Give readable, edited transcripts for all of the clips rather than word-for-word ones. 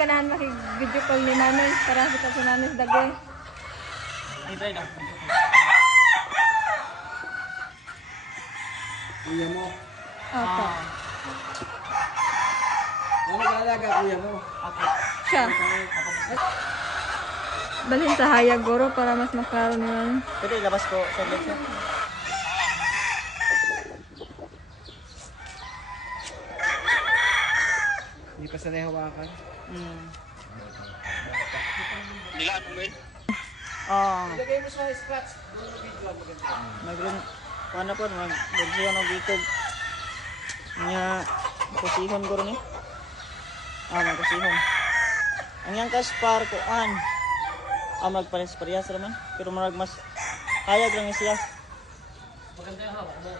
Kanahan makig-video call ni nanay para kita sa nanay sa dagway. Ay, try na. Kuya mo. Opo. Ano nag-aalaga kuya mo? Ako. Siya. Balhin sa hayag guro para mas makaroon naman. Pwede ilabas ko sa loob siya. Hindi pa sanay hawakan. Nilaan mo ba Ilagay mo sa scratch. Doon video maganda. Paano po, mag-bersihan ng bitog. Nga, kusihon ko rin eh. Magkusihon. Ang yang kaspar ko, magpares-parehas naman. Pero marag mas hayag lang siya. Maganda yung hawak mo.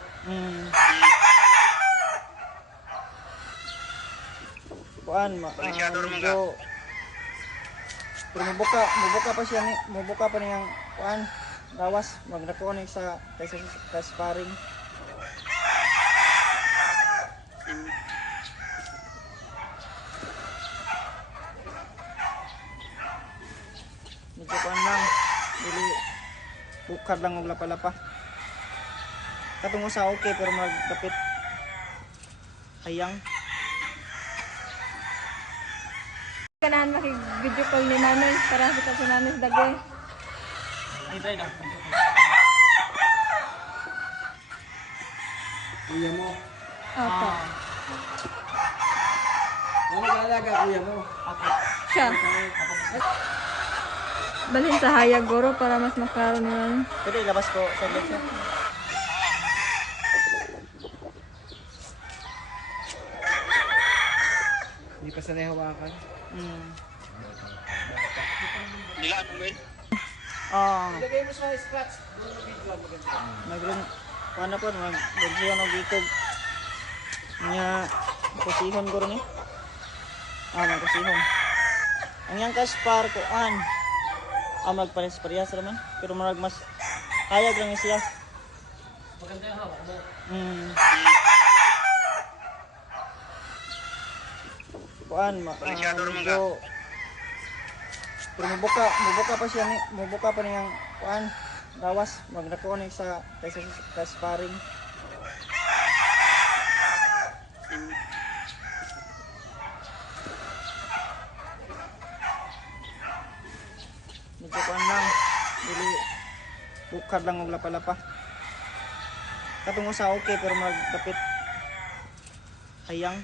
Medyo pero mubuka pa siya ni, mubuka pa niyang lawas, magnakuha ni sa sparring. Medyo lang, dili bukad lang og lapa-lapa. Katungo sa okay pero magkapit hayang. Kanahan makig-video call ni nanay para kita sa nanay sa dagway. Ay, try na. Kuya mo. Opo. Ano nag-aalaga kuya mo? Ako. Siya. Balhin sa hayag guro para mas makaroon naman. Pwede ilabas ko sa loob siya. Hindi pa sanay hawakan. Nilaan mo ba Ilagay mo sa scratch. Doon video maganda. Paano po, mag-bersihan ng bitog. Nga, kusihon ko rin eh. Magkusihon. Ang yang kaspar ko, magpares-parehas naman. Pero marag mas hayag lang siya. Maganda yung hawak mo. Medyo pero mubuka pa siya ni, mubuka pa niyang lawas, magnakuha ni sa sparring. Medyo lang, dili bukad lang og lapa-lapa. Katungo sa okay pero magkapit hayang.